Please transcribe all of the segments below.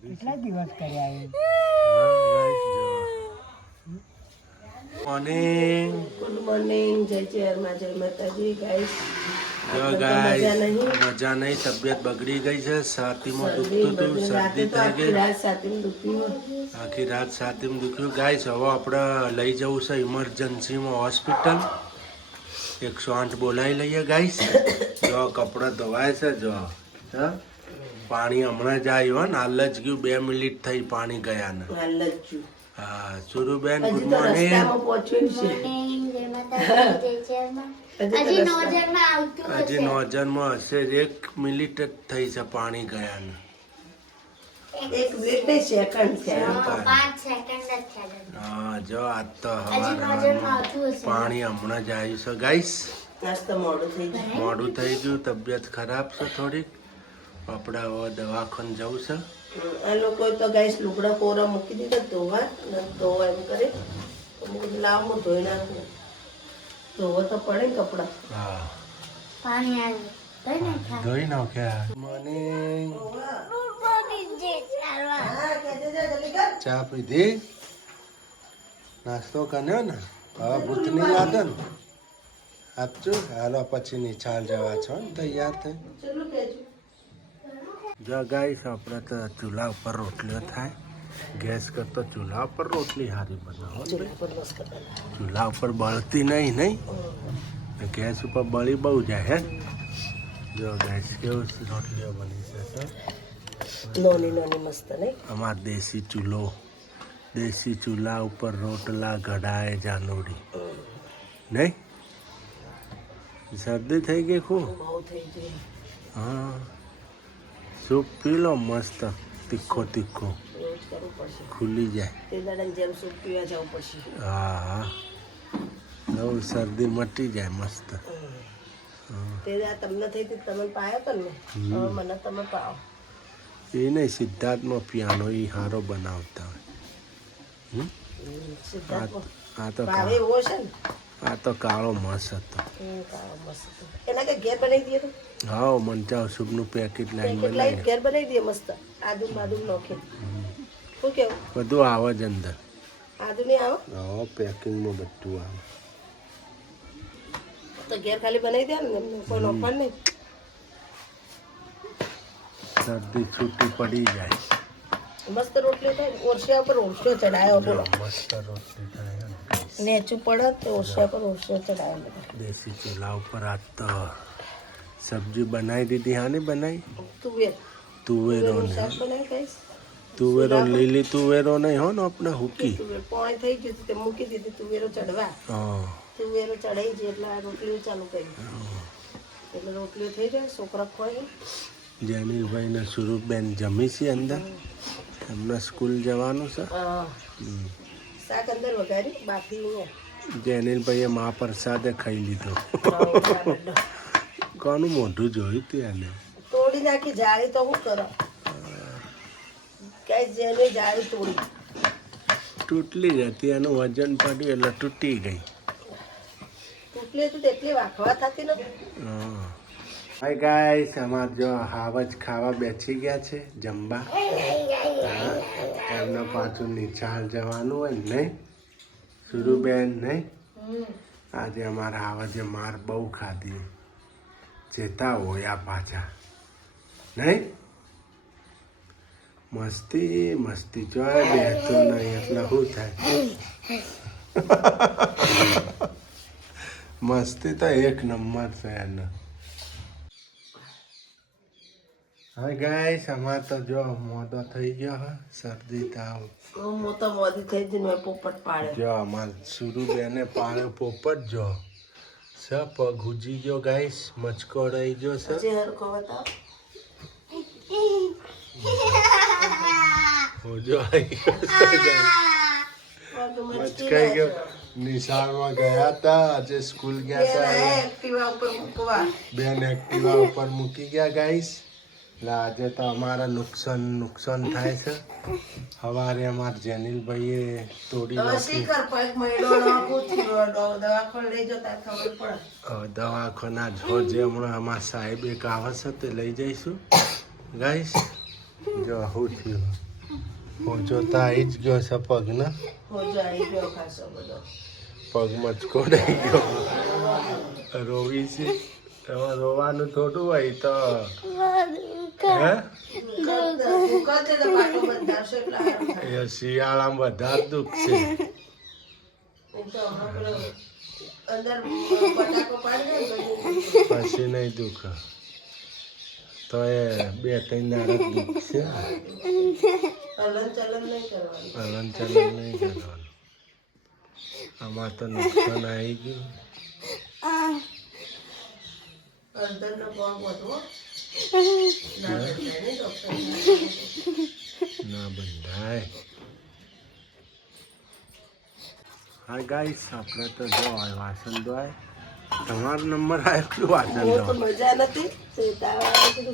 કેટલા દિવસ કર્યા મોર્નિંગ ગુડ મોર્નિંગ જય ચેરમાં જય માતાજી ગાઈસ જો મજા નહીં? તબિયત બગડી ગઈ છે સાતીમાં દુખતું હતું શરદી થઈ ગઈ. આખી રાત સાતીમાં દુખ્યું. ગાય હવે આપણે લઈ જવું છે ઇમરજન્સીમાં હોસ્પિટલ એકસો આઠ બોલાવી લઈએ ગાઈસ જો કપડાં ધોવાય છે જો. હા? પાણી હમણાં જ આવ્યું ને. હાલ જ ગયું બે મિનિટ થઈ પાણી ગયા. ને હા. સુરુબેન ગુડ મોર્નિંગ હજી નોઝરમાં હશે. નોજરમાં હશે જ એક મિનિટ જ થઈ છે પાણી ગયા ને એક મિનિટ સેકન્ડ હા, જ થયા છે. હા જો આજ તો પાણી હમણાં જ આવ્યું છે. ગાઈસ મોડું થઈ ગયું. મોડું થઈ ગયું તબિયત ખરાબ છે થોડીક. આપણે હવે દવાખાને જવું છે. આ લોકો તો ગાઈસ લુગડા કોરા મૂકી દીધા ધોવા ધોવા એમ કરે. તો લાવ હું ધોઈ નાખું ધોવા તો પડે કપડાં. હા. પાણી. ધોઈ નાખ્યા? મોર્નિંગ ચા પીધી નાસ્તો કર્યો ને હવે ભૂતની લાગે ને સાચું હાલો પછી નિશાળ જવા છો ને તૈયાર થઈ ચલો કહેજો જો ગાઈસ આપણે તો ચૂલા ઉપર રોટલીઓ થાય ગેસ કરતો ચૂલા ઉપર રોટલી સારી બનાવો ને ભાઈ. ચૂલા ઉપર બળતી નહીં નહીં ગેસ ઉપર બળી બહુ જાય હે જો ગેસ કેવું છે રોટલીઓ બની છે સર નાની નાની મસ્ત નહીં અમાર દેશી ચૂલો દેશી ચૂલા ઉપર રોટલા ઘડાય જાનોડી નહીં શરદી થઈ ગઈ ખૂબ બહુ થઈ ગઈ હા સૂપ પી લો મસ્ત તીખો તીખો રોજ કરવું પડશે ખુલી જાય તે દાડાને જેમ સૂપ પીવા જવું પડશે હા હા નવું શરદી મટી જાય મસ્ત તે દા તમને થઈ હતી તમે પાયો તો ને હવે મને તમે પાવો એ નહીં સિદ્ધાર્થમાં પિયાનો એ સારો બનાવતા હોય. આ તો આ તો કાળો મસ્ત હતો. હા મંચાવ સૂપનું પેકેટ લાઈન બનાવી ઘેર બનાવી દઈએ મસ્ત. આદુ માદુ નોખે. શું કેવું? બધું આવે જ અંદર. આદુ નહીં આવે? હા પેકિંગમાં બધું આવે. તો ઘેર ખાલી બનાવી દે ને કોઈ નોખવાનું નહીં? શરદી છૂટી પડી જાય. મસ્ત રોટલી થાય ઓરસિયા પર ઓરસિયો ચડાયો બોલો. મસ્ત રોટલી થાય નેચું પડે તો ઓરસિયા પર ઓરસિયો ચડાયો દેશી ચૂલા ઉપર આજ તો સબ્જી બનાવી દીધી હા ને બનાવી? તુવેર. તુવેરો ને તુવેરો લીલી તુવેરો નહીં હો ને આપણે હુકી. તુવેર. પોણી થઈ ગયું તે મૂકી દીધી તુવેરો ચડવા. હા. તુવેરો ચડાઈ જ એટલે રોટલીઓ ચાલુ કરી. એટલે રોટલીઓ થઈ જાય છોકરા ખોય. જૈનિલભાઈ ને સુરૂપબેન જમી છે અંદર. એમને સ્કૂલ જવાનું છે. શાક અંદર વઘારી જૈનિલભાઈએ મા પ્રસાદે ખાઈ લીધો. કોનું મોઢું જોયું તું એને? તોડી નાખી જાળી તો હું કરો? કઈ જેને જાળી તોડી. તૂટલી જ હતી એનું વજન પડ્યું એટલે તૂટી ગઈ. તૂટલી હતી એટલી વાખવા થતી ને હાય ગાઈસ અમાર જો હાવજ ખાવા બેસી ગયા છે, જમવા. એમને પાછું નિશાળ જવાનું હોય નહીં સુરુબેન નહીં આજે અમારા હાવજે માર બહુ ખાધી. જેતા હોયા પાછા. નહીં મસ્તી મસ્તી જોય બેસતો નહીં એટલે શું થાય? મસ્તી તો એક નંબર છે એને. હવે ગાઈસ અમાર તો જો મોદો થઈ ગયો હા શરદી તાવ. હું તો મોદી થઈ મેં પોપટ પાડે જો અમાર સુરુ બેને પાળ્યો પોપટ જો. સ પગ હુજી ગયો ગાઈસ મચકો રહી ગયો સર જે હરકો બતાવો. હોજો આવી ગયો મચકાઈ ગયો. નિશાળમાં ગયા હતા આજે સ્કૂલ ગયા હતા બેન એક્ટિવા ઉપર મૂકી ગયા ગાઈસ એટલે આજે તો અમારે નુકસાન નુકસાન થાય છે. સવારે અમારા જેનિલભાઈએ તોડી દવાખાને જો જે હમણાં અમારા સાહેબ એક આવે છે તે લઈ જઈશું. ગાઈશ જો હું થયું. હું જોતા આવી જ ગયો છે પગને પગ મચકો થઈ ગયો? રોવી છે. એમાં રોવાનું થોડું હોય તો. એ શિયાળામાં બધા દુઃખ છે. પછી નહીં દુઃખ. તો એ બે, ત્રણ દાડા દુઃખ છે. હલન ચલન નહીં કરવાનું. આમાં તો નુકસાન આવી ગયું. અંદરનો કોણ બધો ના બંધાય. હા ગાઈસ આપણે તો જો વાસણ ધોવાય. તમારો નંબર આવ્યો એટલું વાસણ ધોવા મજા નથી.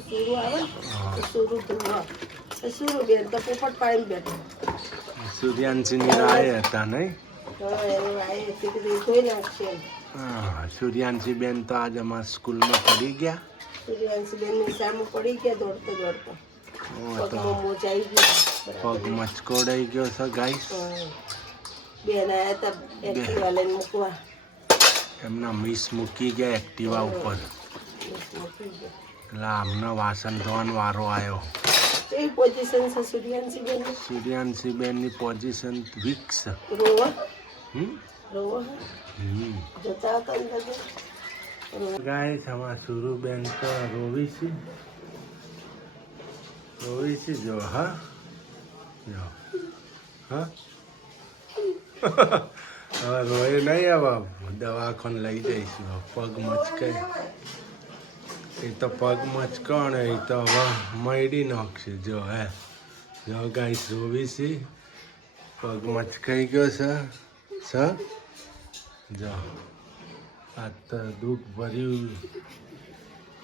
સુરું આવે સુરું ધોવા. તો તો પોપટ પાડીને બેઠો. સૂર્યાંશીની રાય હતા નહીં? સૂર્યાંશી બેન તો આજ અમારા સ્કૂલમાં પડી ગયા. પડી ગયા દોડતો દોડતો? પગ મચકોડાઈ ગયો છે ગાઈસ બેન આયા હતા એક્ટિવા લઈને મૂકવા. એમના મિસ મૂકી ગયા એક્ટિવા ઉપર. એટલે આમનો વાસણ ધોવાનો વારો આવ્યો સૂર્યાંશી બેનની પોઝિશન વીક રોવા? હમ? રોવા? હમ. જતા હતા ગાઈસ અમારા સુરુબેન તો રોવી છે. રોવી છે, જો, હા. જો. હા. હવે રોય નહીં હવે દવાખાને લઈ જઈશું. પગ મચકાય એ તો પગ મચકણ, એ તો હવે મળી નાખશે. જો, હે. જો ગાઈસ રોવી છે. પગ મચકાઈ ગયો છે. સ. જો. આજ તો દુઃખ ભર્યું.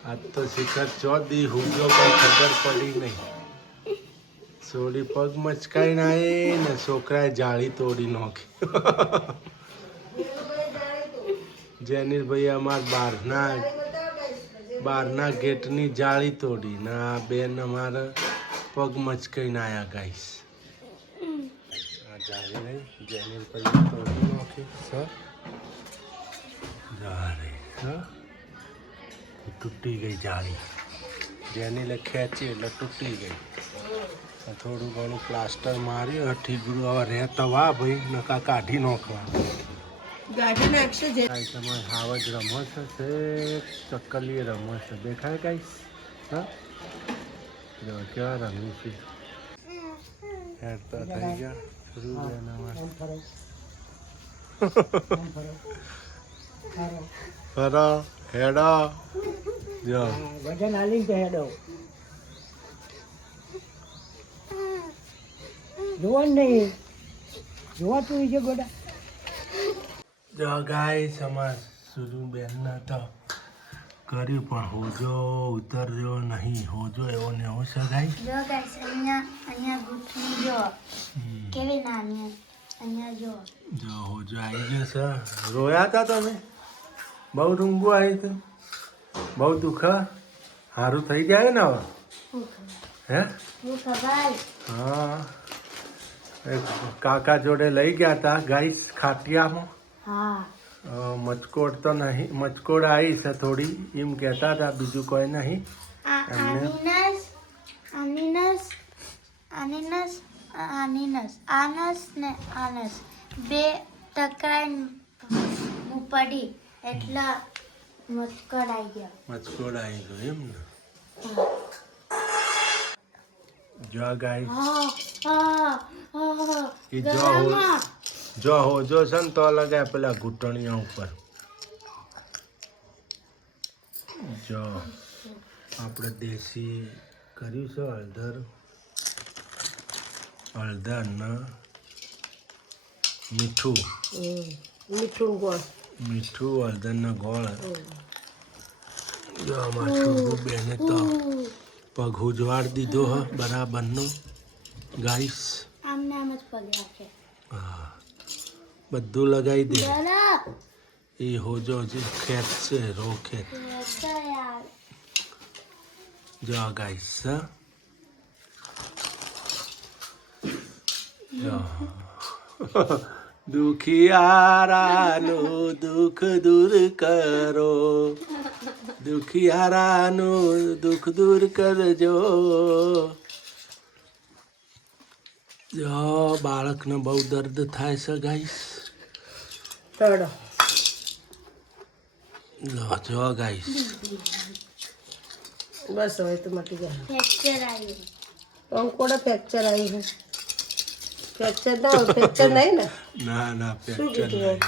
આજ તો શિખર ચોદી હુજો પણ ખબર પડી નહીં. સોડી પગ મચકાઈ નાય ને છોકરાએ જાળી તોડી નાખી. જેનીલભાઈ અમાર બહારના બહારના ગેટની જાળી તોડી ને આ બેન અમારા પગ મચકાઈને આયા ગાઈશ આ જાળી નહીં જેનીલભાઈ તોડી નાખી સર. તૂટી ગઈ જાળી. જેની એટલે ખેંચી એટલે તૂટી ગઈ. થોડું ઘણું પ્લાસ્ટર માર્યું ઠીકરું હવે રહેતા વા ભાઈ નકા કાઢી નાખવા ગાડી નાખશે જે તમારે હાવજ રમો છે તે ચક્કલીએ રમો છે દેખાય કઈ? હા? જો કેવા રમી છે? હેડ થઈ ગયા. શરૂ એના આમ? ફરો હેડો. જો. વજન હાલીને તો હેડો. જોવાનું નહીં. જોવાતું છે ગોડા. જો ગાય સમાજ સુરુ બેન તો કર્યું પણ હોજો ઉતરજો નહીં. હોજો એવો ને એવો સગાઈ જો ગાય અહીંયા અહીંયા ગુઠલી જો. કેવી નાની જો. જો આવી ગયો છે. રોયા હતા તમે? બહુ રૂંગું આવી હતું. બહુ દુઃખ. સારું થઈ જાય ને હવે? હે? હા. કાકા જોડે લઈ ગયા હતા ગાઈસ ખાટિયામાં. મચકોડ તો નહીં મચકોડ આવી છે થોડી. એમ કહેતા હતા બીજું કોઈ નહીં. આ આનીનસ આનસ ને આનસ. બે ટકરાઈ પડી એટલા મસ્કર આવી ગયો. મચકોડ આવી ગયો એમ ને? જો ગાઈસ હા જો હો જો છે ને તો લગાય પેલા ઘૂંટણીયા ઉપર. જો આપણે દેશી કર્યું છે હળદર. હળદર ને મીઠું. મીઠું ગોળ. મીઠું હળદર ને ગોળ. જો અમારું બેને તો પગ ઉજવાડ દીધો હ બરાબરનો. ગાઈસ. આમને આમ જ પગ રાખે. હા બધું લગાવી દે. એ હોજો જે ખેત છે રો ખેત જો ગાઈસ હા. દુખિયારાનું દુઃખ દૂર કરો. દુખિયારાનું દુઃખ દૂર કરજો. જો બાળકને બહુ દર્દ થાય છે ગાઈસ ચડો જો ગાઈસ બસ હવે તો મટી ગયા ફ્રેક્ચર આવ્યું અંકોડા ફ્રેક્ચર આવી છે. ફ્રેક્ચર ના હોય ફ્રેક્ચર નહીં ને? ના ના ફ્રેક્ચર નહીં.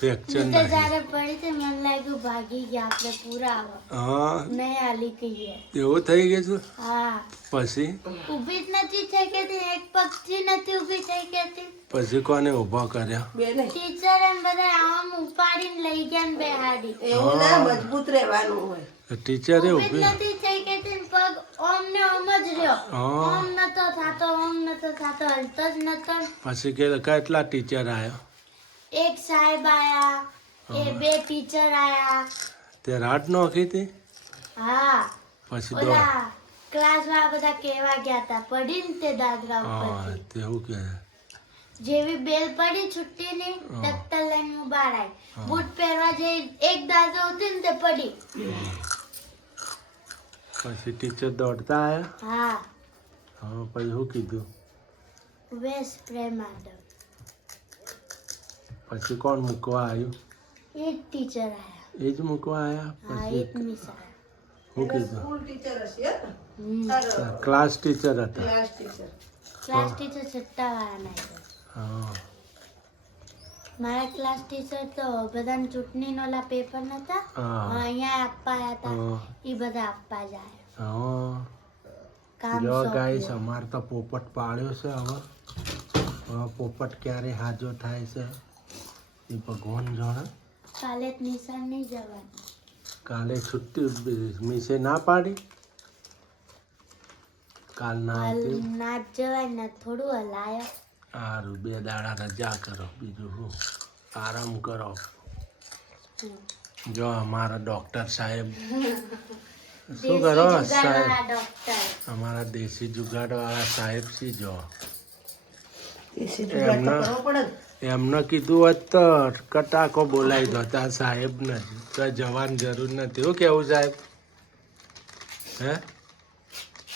ફ્રેક્ચર તો જ્યારે પડી તે મને લાગ્યું ભાગી ગયા આપણે પૂરા આવો હા નહીં હાલી કહીએ એવું થઈ ગયું છે હા પછી ઊભી જ નથી થઈ કેતી એક પગથી નથી ઊભી થઈ કેતી પછી કોને ઊભો કર્યા ટીચર એમ બધા આમ ઉપાડીને લઈ ગયા ને બેહાડી એવું ના મજબૂત રહેવાનું હોય ટીચરે ઊભી નથી થઈ પગ ઓમ ને ઓમ જ રહ્યો. ઓમ નતો થાતો ઓમ નતો થાતો હલતો જ નતો પછી કે કેટલા ટીચર આવ્યા એક સાહેબ આયા એ બે ટીચર આયા. તે રાત નો હતી હા. પછી દો ઓલા ક્લાસ વાળા બધા કેવા ગયા હતા પડી ને તે દાદરા ઉપર તે હું કે. જેવી બેલ પડી છુટ્ટીની દફતર લઈને આવી. બૂટ પહેરવા જઈ એક દાદરો ઉતરી ને તે પડી. પછી ટીચર દોડતા આવ્યા હા. હા પછી હું કીધું? વેસ સ્પ્રે માર્યો પછી કોણ મૂકવા આવ્યું એ જ ટીચર આવ્યા એ જ મૂકવા આવ્યા પછી મિસ કીધું સ્કૂલ ટીચર હે. સારો ક્લાસ ટીચર હતા ક્લાસ ટીચર ક્લાસ ટીચર હા મારા ક્લાસ ટીચર તો બધાને ચૂંટણીનો ઓલા પેપર નતા હા અહીંયા આપવા હતા એ બધા આપવા જાય જો ગાઈસ અમાર તો પોપટ પાડ્યો છે હવે પોપટ ક્યારે હાજો થાય છે એ ભગવાન જાણે. કાલે નિશાન નહીં જવાનું. કાલે છુટ્ટી મિસે ના પાડી? કાલ ના ના જવાય ને થોડું હલાય. સારું બે દાડા રજા કરો બીજું શું આરામ કરો. જો અમારા ડોક્ટર સાહેબ. શું કરો સાહેબ? અમારા દેશી જુગાડવાળા સાહેબ છે જો. એમના- એમને કીધું હોત તો કટાકો બોલાવી દો. ત્યાં સાહેબ નથી. તો જવાની જરૂર નથી. એવું કેવું સાહેબ? હે?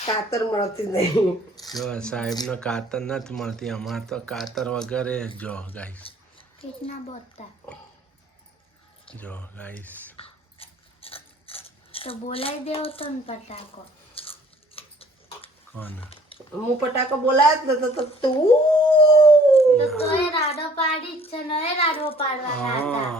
કાતર મળતી નહીં. જો સાહેબને કાતર નથી મળતી. અમારે તો કાતર વગરે જો ગાઈસ. જો ગાઈસ. તો બોલાવી દેવો તો પટાકો. કોણ હું પટાકો બોલાવ્યો તો તું તો તોય રાડો પાડી જ છે ને રાડો પાડવાના હતા.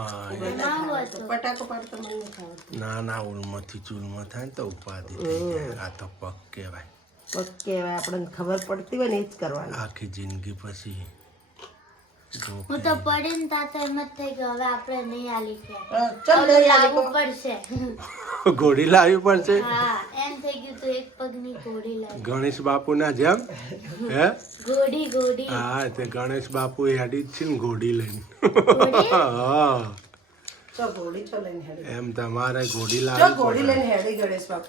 એમાં હું હતું? પટાકો પાડતા મને નહીં ખાવતું ના ના ઉલમાંથી ચૂલમાં થાય ને તો ઉપાધિ થઈ જાય. આ તો પગ કહેવાય. પગ કહેવાય આપણને ખબર પડતી હોય ને એ જ કરવાનું. આખી જિંદગી પછી હું તો પડીને તા એમ જ થઈ ગયો. હવે આપણે નહીં આલી કે હા, ચાલ હવે લઈ લાવવું પડશે. ઘોડી લાવવી પડશે? હા એમ થઈ ગયું તો એક પગની ઘોડી લાવી. ગણેશ બાપુના જેમ હે? ઘોડી ઘોડી. હા તે ગણેશ બાપુ હેડી જ છે ને ઘોડી લઈને. હા. એમ તમારે ઘોડી લાવી ઘોડી લઈને હેડી ગણેશ બાપુ.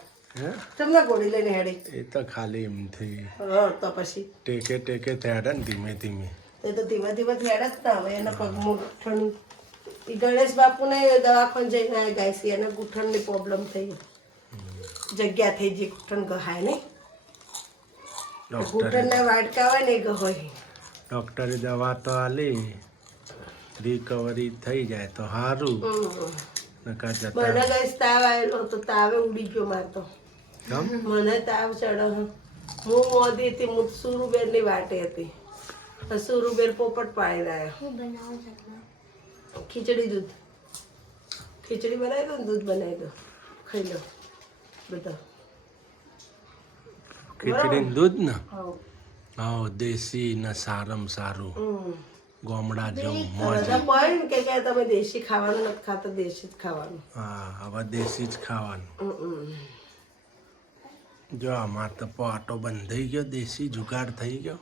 તમને ઘોડી લઈને હેડી? એ તો ખાલી તો પછી? ટેકે ટેકે થયા ને ધીમે ધીમે. એ તો ધીમે ધીમે હેડ જ ના હવે એના પગમાં ગુઠ્ઠણ એ ગણેશ બાપુને દવાખાને જઈને આવ્યા ગાય છે એને ગુઠ્ઠણની પ્રોબ્લેમ થઈ. જગ્યા થઈ ગઈ ગુઠ્ઠણ ગહાય નહીં ઘૂંટણના વાડકા હોય ને એ ગહોય. ડોક્ટરે દવા તો આલી રિકવરી થઈ જાય તો સારું મને ગઈ તાવ આવેલો તો તાવે ઉડી ગયો મારતો મને તાવ ચડો હું મોદી હતી. હું સુરુબેનની વાટે હતી. તો સુરુબેન પોપટ પાયેલા હું બનાવું ખીચડી દૂધ. ખીચડી બનાવી દો ને દૂધ બનાવી દો. ખાઈ લો. બધા ખીચડી દૂધ ને? હા હા દેશી ને સારામાં સારું. ગોમડા જેવું મોજ. કે કે તમે દેશી ખાવાનું નથી ખાતા દેશી જ ખાવાનું. હા હવે દેશી જ ખાવાનું. જો અમાર તો પાટો બંધ થઈ ગયો દેશી જુગાડ થઈ ગયો.